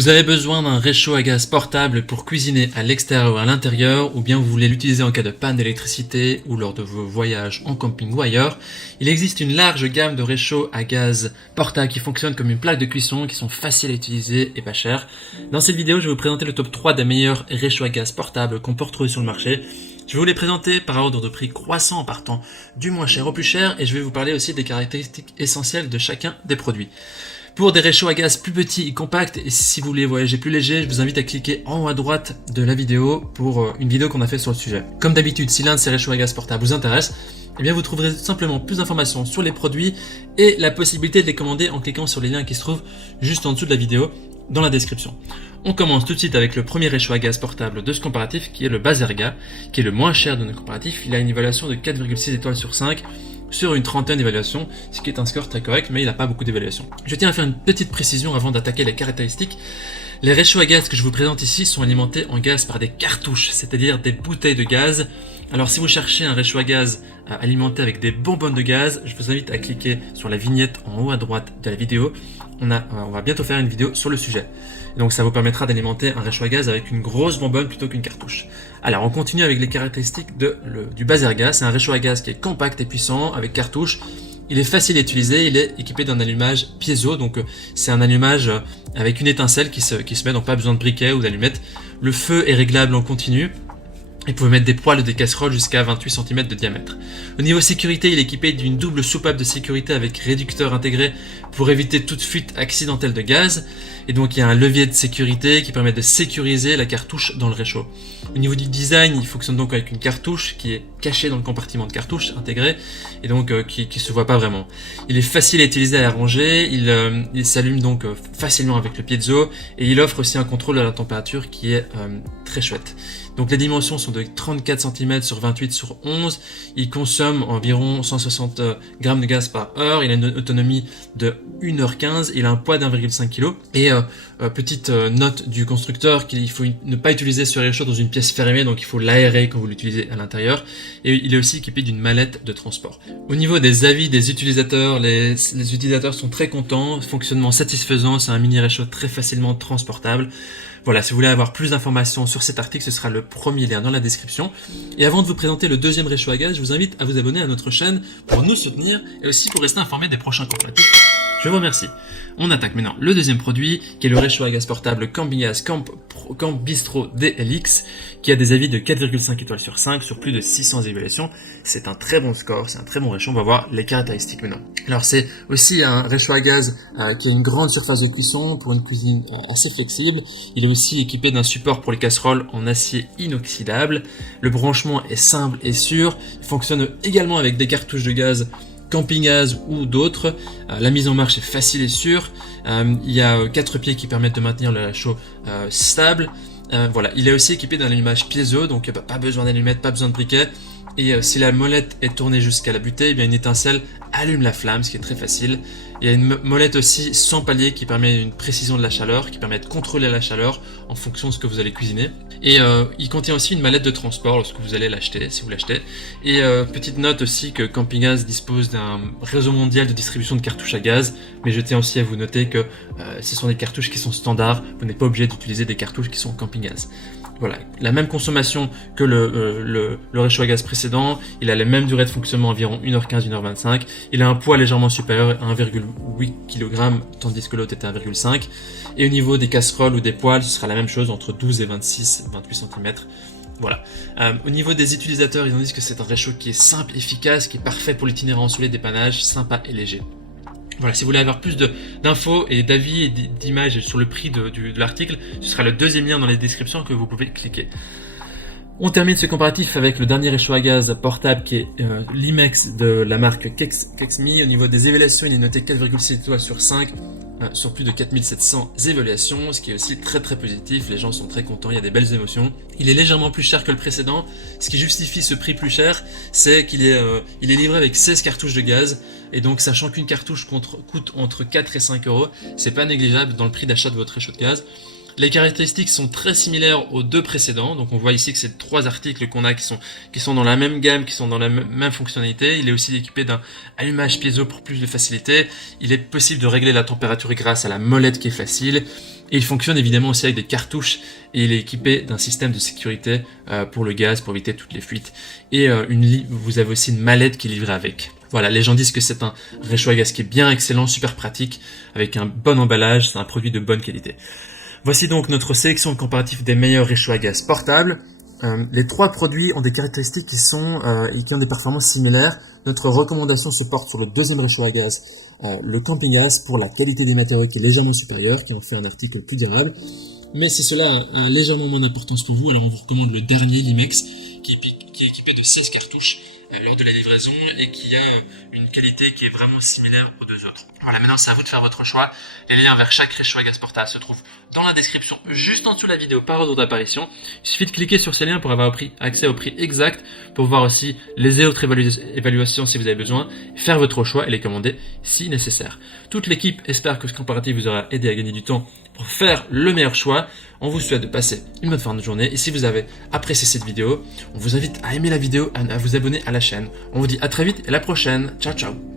Vous avez besoin d'un réchaud à gaz portable pour cuisiner à l'extérieur ou à l'intérieur, ou bien vous voulez l'utiliser en cas de panne d'électricité ou lors de vos voyages en camping ou ailleurs. Il existe une large gamme de réchauds à gaz portables qui fonctionnent comme une plaque de cuisson, qui sont faciles à utiliser et pas chers. Dans cette vidéo, je vais vous présenter le top 3 des meilleurs réchauds à gaz portables qu'on peut retrouver sur le marché. Je vais vous les présenter par ordre de prix croissant en partant du moins cher au plus cher, et je vais vous parler aussi des caractéristiques essentielles de chacun des produits. Pour des réchauds à gaz plus petits et compacts, et si vous voulez voyager plus léger, je vous invite à cliquer en haut à droite de la vidéo pour une vidéo qu'on a fait sur le sujet. Comme d'habitude, si l'un de ces réchauds à gaz portables vous intéresse, eh bien vous trouverez simplement plus d'informations sur les produits et la possibilité de les commander en cliquant sur les liens qui se trouvent juste en dessous de la vidéo dans la description. On commence tout de suite avec le premier réchaud à gaz portable de ce comparatif qui est le Baserga, qui est le moins cher de nos comparatifs. Il a une évaluation de 4,6 étoiles sur 5 sur une trentaine d'évaluations, ce qui est un score très correct, mais il n'a pas beaucoup d'évaluations. Je tiens à faire une petite précision avant d'attaquer les caractéristiques. Les réchauds à gaz que je vous présente ici sont alimentés en gaz par des cartouches, c'est-à-dire des bouteilles de gaz. Alors si vous cherchez un réchaud à gaz alimenté avec des bonbonnes de gaz, je vous invite à cliquer sur la vignette en haut à droite de la vidéo. On va bientôt faire une vidéo sur le sujet. Donc ça vous permettra d'alimenter un réchaud à gaz avec une grosse bonbonne plutôt qu'une cartouche. Alors on continue avec les caractéristiques du Baserga. C'est un réchaud à gaz qui est compact et puissant avec cartouche. Il est facile à utiliser, il est équipé d'un allumage piezo, donc c'est un allumage avec une étincelle qui se met, donc pas besoin de briquet ou d'allumette. Le feu est réglable en continu. Vous pouvez mettre des poêles ou des casseroles jusqu'à 28 cm de diamètre. Au niveau sécurité, il est équipé d'une double soupape de sécurité avec réducteur intégré pour éviter toute fuite accidentelle de gaz. Et donc il y a un levier de sécurité qui permet de sécuriser la cartouche dans le réchaud. Au niveau du design, il fonctionne donc avec une cartouche qui est cachée dans le compartiment de cartouche intégré et donc qui se voit pas vraiment. Il est facile à utiliser et à ranger, il s'allume donc facilement avec le piezo et il offre aussi un contrôle de la température qui est très chouette. Donc les dimensions sont de 34 cm sur 28 sur 11, il consomme environ 160 g de gaz par heure, il a une autonomie de 1h15, il a un poids d'1,5 kg et petite note du constructeur qu'il faut ne pas utiliser ce réchaud dans une pièce fermée, donc il faut l'aérer quand vous l'utilisez à l'intérieur, et il est aussi équipé d'une mallette de transport. Au niveau des avis des utilisateurs, les utilisateurs sont très contents, fonctionnement satisfaisant, c'est un mini réchaud très facilement transportable. Voilà, si vous voulez avoir plus d'informations sur cet article, ce sera le premier lien dans la description. Et avant de vous présenter le deuxième réchaud à gaz, je vous invite à vous abonner à notre chaîne pour nous soutenir et aussi pour rester informé des prochains comparatifs. Je vous remercie. On attaque maintenant le deuxième produit, qui est le réchaud à gaz portable Campingaz Camp Bistro DLX, qui a des avis de 4,5 étoiles sur 5 sur plus de 600 évaluations. C'est un très bon score, c'est un très bon réchaud. On va voir les caractéristiques maintenant. Alors c'est aussi un réchaud à gaz qui a une grande surface de cuisson pour une cuisine assez flexible. Il est aussi équipé d'un support pour les casseroles en acier inoxydable. Le branchement est simple et sûr. Il fonctionne également avec des cartouches de gaz Campingaz ou d'autres. La mise en marche est facile et sûre. Il y a 4 pieds qui permettent de maintenir le réchaud stable. Voilà, il est aussi équipé d'un allumage piezo, donc pas besoin d'allumette, pas besoin de briquet. Et si la molette est tournée jusqu'à la butée, eh bien une étincelle allume la flamme, ce qui est très facile. Il y a une molette aussi sans palier qui permet une précision de la chaleur, qui permet de contrôler la chaleur en fonction de ce que vous allez cuisiner. Et il contient aussi une mallette de transport lorsque vous allez l'acheter, si vous l'achetez. Et petite note aussi que Campingaz dispose d'un réseau mondial de distribution de cartouches à gaz, mais je tiens aussi à vous noter que ce sont des cartouches qui sont standards, vous n'êtes pas obligé d'utiliser des cartouches qui sont Campingaz. Voilà, la même consommation que le réchaud à gaz précédent, il a la même durée de fonctionnement, environ 1h15, 1h25, il a un poids légèrement supérieur à 1,8 kg, tandis que l'autre était 1,5 kg, et au niveau des casseroles ou des poêles, ce sera la même chose, entre 12 et 28 cm. Voilà. Au niveau des utilisateurs, ils nous disent que c'est un réchaud qui est simple, efficace, qui est parfait pour l'itinéraire en sous les dépannages, sympa et léger. Voilà, si vous voulez avoir plus d'infos et d'avis et d'images sur le prix de l'article, ce sera le deuxième lien dans les descriptions que vous pouvez cliquer. On termine ce comparatif avec le dernier réchaud à gaz portable qui est l'Imex de la marque Kexmi. Au niveau des évaluations, il est noté 4,6 étoiles sur 5 sur plus de 4700 évaluations, ce qui est aussi très très positif. Les gens sont très contents, il y a des belles émotions. Il est légèrement plus cher que le précédent. Ce qui justifie ce prix plus cher, c'est qu'il est livré avec 16 cartouches de gaz. Et donc, sachant qu'une cartouche coûte entre 4 et 5 euros, c'est pas négligeable dans le prix d'achat de votre réchaud de gaz. Les caractéristiques sont très similaires aux deux précédents, donc on voit ici que c'est 3 articles qu'on a qui sont dans la même gamme, qui sont dans la même fonctionnalité. Il est aussi équipé d'un allumage piezo pour plus de facilité. Il est possible de régler la température grâce à la molette qui est facile. Et il fonctionne évidemment aussi avec des cartouches et il est équipé d'un système de sécurité pour le gaz, pour éviter toutes les fuites. Et vous avez aussi une mallette qui est livrée avec. Voilà, les gens disent que c'est un réchaud à gaz qui est bien excellent, super pratique, avec un bon emballage, c'est un produit de bonne qualité. Voici donc notre sélection comparative des meilleurs réchauds à gaz portables. Les 3 produits ont des caractéristiques qui ont des performances similaires. Notre recommandation se porte sur le deuxième réchaud à gaz, le camping gaz, pour la qualité des matériaux qui est légèrement supérieure, qui en fait un article plus durable. Mais si cela a légèrement moins d'importance pour vous, alors on vous recommande le dernier, l'Imex, qui est équipé de 16 cartouches lors de la livraison et qui a une qualité qui est vraiment similaire aux 2 autres. Voilà, maintenant c'est à vous de faire votre choix. Les liens vers chaque réchaud à gaz portable se trouvent dans la description juste en dessous de la vidéo par ordre d'apparition. Il suffit de cliquer sur ces liens pour avoir accès au prix exact, pour voir aussi les autres évaluations si vous avez besoin, faire votre choix et les commander si nécessaire. Toute l'équipe espère que ce comparatif vous aura aidé à gagner du temps pour faire le meilleur choix. On vous souhaite de passer une bonne fin de journée et si vous avez apprécié cette vidéo, on vous invite à aimer la vidéo et à vous abonner à la chaîne. On vous dit à très vite et à la prochaine. Ciao ciao.